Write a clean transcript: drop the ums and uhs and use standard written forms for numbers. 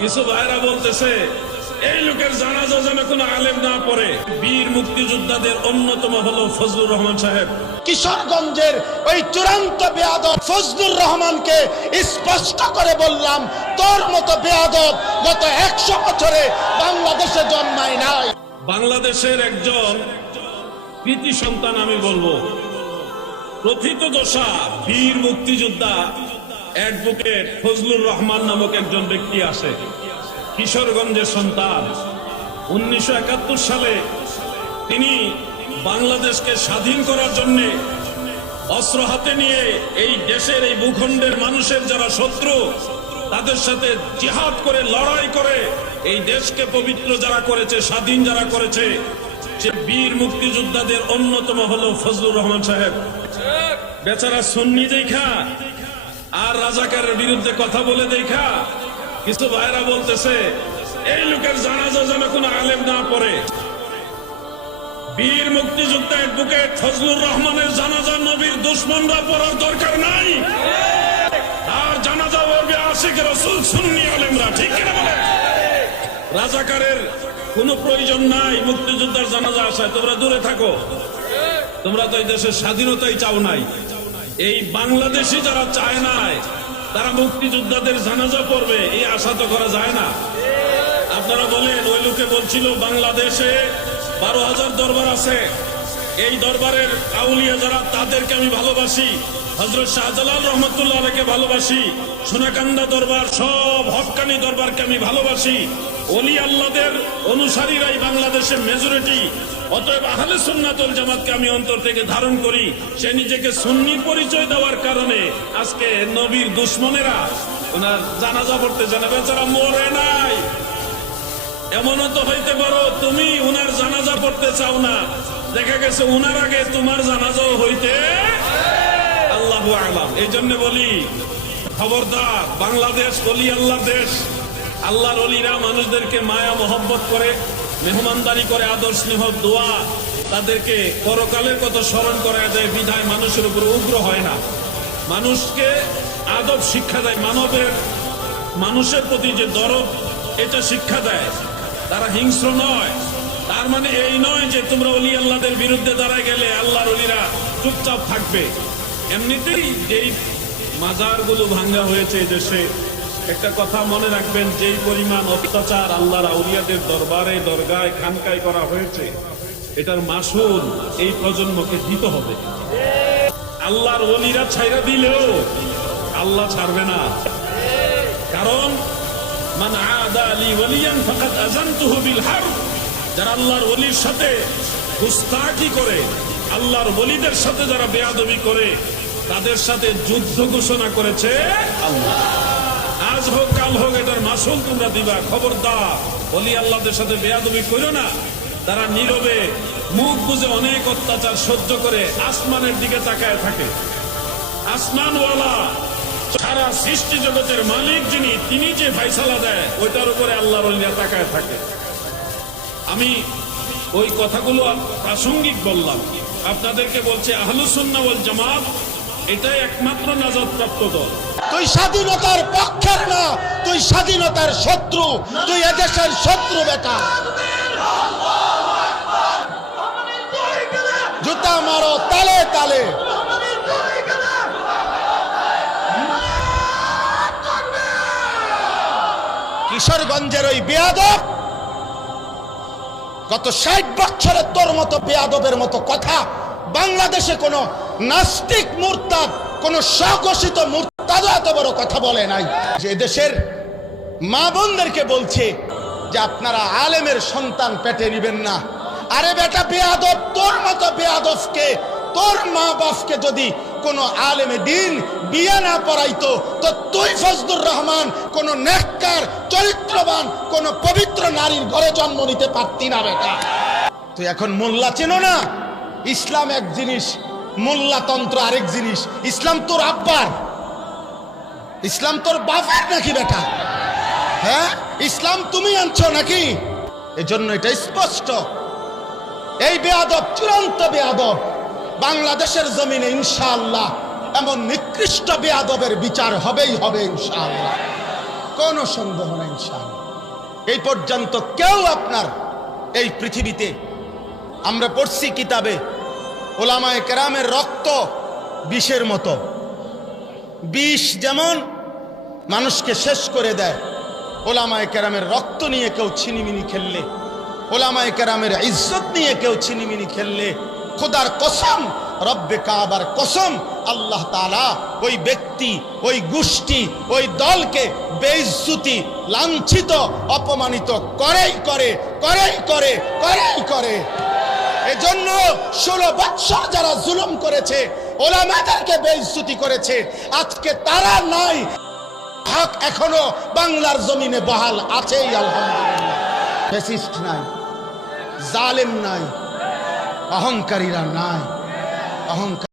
কিছু ভাইরা বলতেছে এই লোকের জানাজা যেন কোনো আলেম না পড়ে। বীর মুক্তিযোদ্ধাদের অন্যতম হলো ফজলুর রহমান সাহেব। কিশোরগঞ্জের ওই চূড়ান্ত বেয়াদব ফজলুর রহমানকে স্পষ্ট করে বললাম, তোর মতো বেয়াদব গত 100 বছরে বাংলাদেশে জন্মায় নাই। বাংলাদেশের একজন কৃতি সন্তান আমি বলবো, প্রথিতযশা বীর মুক্তিযোদ্ধা অ্যাডভোকেট ফজলুর রহমান নামক একজন ব্যক্তি আছে, কিশোরগঞ্জের সন্তান। 1971 সালে তিনি বাংলাদেশকে স্বাধীন করার জন্য অস্ত্র হাতে নিয়ে এই দেশের এই ভূখণ্ডের মানুষের যারা শত্রু তাদের সাথে জিহাদ করে লড়াই করে এই দেশকে পবিত্র যারা করেছে, স্বাধীন যারা করেছে, সে বীর মুক্তিযোদ্ধাদের অন্যতম হলো ফজলুর রহমান সাহেব। বেচারা সুন্নি দেখা আর রাজাকারের বিরুদ্ধে কথা বলে দেখা কিছু ভাইরা বলতেছে এই লোকের জানাজা যেন কোনো আলেম না পড়ে। বীর মুক্তিযোদ্ধা অ্যাডভোকেট ফজলুর রহমানের জানাজা নবীর দুশমনরা পড়ার দরকার নাই, আর জানাজা পড়বে আশিক রাসূল সুন্নি আলেমরা। ঠিক কিনা বলে? রাজাকারের কোনো প্রয়োজন নাই মুক্তিযোদ্ধার জানাজা আসায়। তোমরা দূরে থাকো, তোমরা তো এই দেশের স্বাধীনতাই চাও নাই। এই বাংলাদেশি যারা চায় নাই তারা মুক্তিযোদ্ধাদের জানাজা পড়বে, এই আশা তো করা যায় না। আপনারা বলেন ওই লোকে বলছিল বাংলাদেশে 12,000 দরবার আছে, এই দরবারের আউলিয়া যারা তাদেরকে আমি ভালোবাসি, হযরত শাহজালাল রহমাতুল্লাহ আলাইহিকে ভালোবাসি, সোনাকান্দা দরবার সব হক্কানি দরবারকে আমি ভালোবাসি। ওলি আল্লাহদের অনুসারীরাই বাংলাদেশের মেজরিটি, অতএব আহলে সুন্নাত ওয়াল জামাতকে আমি অন্তর থেকে ধারণ করি। সে নিজেকে সুন্নি পরিচয় দেওয়ার কারণে আজকে নবীর দুশমনেরা ওনার জানাজা পড়তে জানে। বেচারা মরে নাই, এমনও তো হইতে পারো তুমি উনার জানাজা পড়তে চাও না, দেখা গেছে উনার আগে তোমার জানাজাও হইতে আল্লাহু আ'লাম। এই জন্য বলি খবরদার, বাংলাদেশ ওলি আল্লাহর দেশ। আল্লাহর ওলিরা মানুষদেরকে মায়া মোহব্বত করে, মেহমানদারি করে, আদর স্নেহ দোয়া তাদেরকে পরকালের কথা স্মরণ করা যায়, বিধায় মানুষের উপর উগ্র হয় না, মানুষকে আদব শিক্ষা দেয়, মানুষের প্রতি যে দরদ এটা শিক্ষা দেয়। তারা হিংস্র নয়। তার মানে এই নয় যে তোমরা ওলি আল্লাহদের বিরুদ্ধে দাঁড়ায় গেলে আল্লাহর ওলিরা চুপচাপ থাকবে। এমনিতেই যেই মাজারগুলো ভাঙ্গা হয়েছে দেশে, একটা কথা মনে রাখবেন, যেই পরিমাণ অত্যাচার আল্লাহর আউলিয়াদের দরবারে দরগায় খানকায় করা হয়েছে, এটার মাসুল এই প্রজন্মকে দিতে হবে। আল্লাহর ওলিরা ছাইরা দিলেও আল্লাহ ছাড়বে না, কারণ মান আদা লি ওয়ালিয়ান ফাকাদ আযানতুহু বিল হারব। যারা আল্লাহর ওলির সাথে গুস্তাখি করে, আল্লাহর ওলিদের সাথে যারা বেয়াদবি করে, তাদের সাথে যুদ্ধ ঘোষণা করেছে আল্লাহ। আজ হোক কাল হোক এটার মাসুল তোমরা দিবা। খবরদার, ওলি আল্লাহদের সাথে বেয়াদবি করো না। তারা নীরবে মুখ বুজে অনেক অত্যাচার সহ্য করে আসমানের দিকে তাকায় থাকে। আসমানওয়ালা সারা সৃষ্টি জগতের মালিক যিনি, তিনি যে ফায়সালা দেয় ওইটার উপরে আল্লাহর ওলিরা তাকায় থাকে। আমি ওই কথাগুলো প্রাসঙ্গিক বললাম, আপনাদেরকে বলছে আহলুস সুন্নাহ ওয়াল জামাত এটাই একমাত্র নাজাতপ্রাপ্ত দল। তুই স্বাধীনতার পক্ষের না, তুই স্বাধীনতার শত্রু, তুই এদেশের শত্রু বেটা। জুতা মারো তালে তালে। কিশোরগঞ্জের ওই বেয়াদব গত 60 বছরে তোর মতো বেয়াদবের মতো কথা বাংলাদেশে কোনো নাস্তিক মুরতাদ, কোনো স্বঘোষিত মুরতাদ এত বড় কথা বলে নাই। যে দেশের মা বোনদেরকে বলছে যে আপনারা আলেমের সন্তান পেটে নিবেন না। আরে বেটা বেয়াদব, তোর মতো বেয়াদবকে, তোর মা বাপকে যদি কোনো আলেমে দিন বিয়ে না পড়াইতো, তো তুই ফজলুর রহমান কোন নেককার চরিত্রবান কোন পবিত্র নারীর ঘরে জন্ম নিতে পারতি না বেটা। তুই এখন মোল্লা চেনো না? ইসলাম এক জিনিস, মোল্লাতন্ত্র আরেক জিনিস। ইসলাম তোর আব্বার, ইসলাম তোর বাবার নাকি বেটা? হ্যাঁ, ইসলাম তুমি আনছো নাকি? এজন্য এটা স্পষ্ট, এই বেয়াদব চূড়ান্ত বেয়াদব। বাংলাদেশের জমিনে ইনশাআল্লাহ এমন নিকৃষ্ট বেয়াদবের বিচার হবেই হবে ইনশাআল্লাহ, কোনো সন্দেহ নাই। ইনশাআল্লাহ। এই পর্যন্ত কেউ আপনার এই পৃথিবীতে, আমরা পড়ছি কিতাবে, ওলামায়ে কেরামের রক্ত বিষের মতো। বিষ যেমন মানুষকে শেষ করে দেয়, ওলামায়ে কেরামের রক্ত নিয়ে কেউ ছিনিমিনি খেললে, ওলামায়ে কেরামের ইজ্জত নিয়ে কেউ ছিনিমিনি খেললে, খোদার কসম, রব্বে কাবার কসম, আল্লাহ তাআলা ওই ব্যক্তি, ওই গোষ্ঠী, ওই দলকে বেইজ্জতি, লাঞ্ছিত, অপমানিত করেই করে, করেই করে, করেই করে। এজন্য 16 বৎসর যারা জুলুম করেছে, ওলামাদেরকে বেইজ্জতি করেছে, আজকে তারা নাই, হক এখনো বাংলার জমিনে বহাল আছেই আলহামদুলিল্লাহ। ফ্যাসিস্ট নাই, জালেম নাই, অহংকারীরা নাই, অহংকার